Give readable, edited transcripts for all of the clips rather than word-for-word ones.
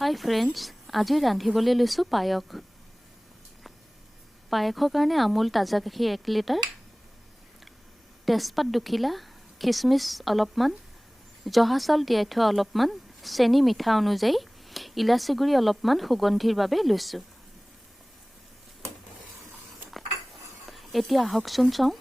High friends, আজি ৰান্ধিবলৈ লৈছোঁ পায়স। পায়সৰ কাৰণে আমুল তাজা গাখীৰ 1 লিটাৰ, তেজপাত 2 খিলা, খিচমিচ অলপমান, জহা চাউল তিয়াই থোৱা অলপমান, চেনি মিঠা অনুযায়ী, ইলাচি গুড়ি অলপমান সুগন্ধিৰ বাবে লৈছোঁ। এতিয়া আহকচোন চাওঁ।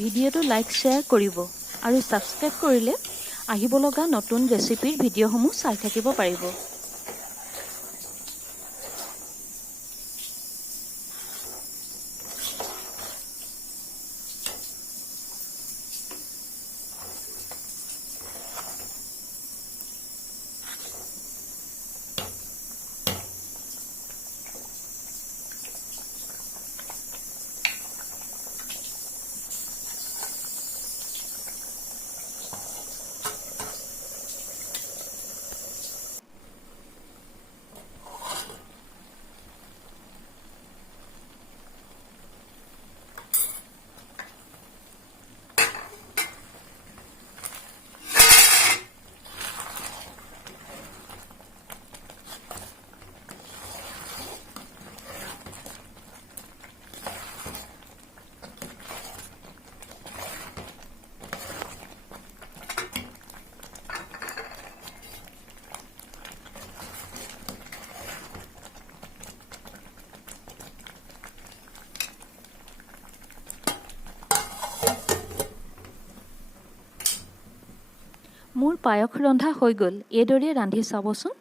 ভিডিঅ'টো লাইক শ্বেয়াৰ কৰিব আৰু ছাবস্ক্ৰাইব কৰিলে আহিব লগা নতুন ৰেচিপিৰ ভিডিঅ'সমূহ চাই থাকিব পাৰিব। মোৰ পায়স ৰন্ধা হৈ গ'ল। এইদৰে ৰান্ধি চাবচোন।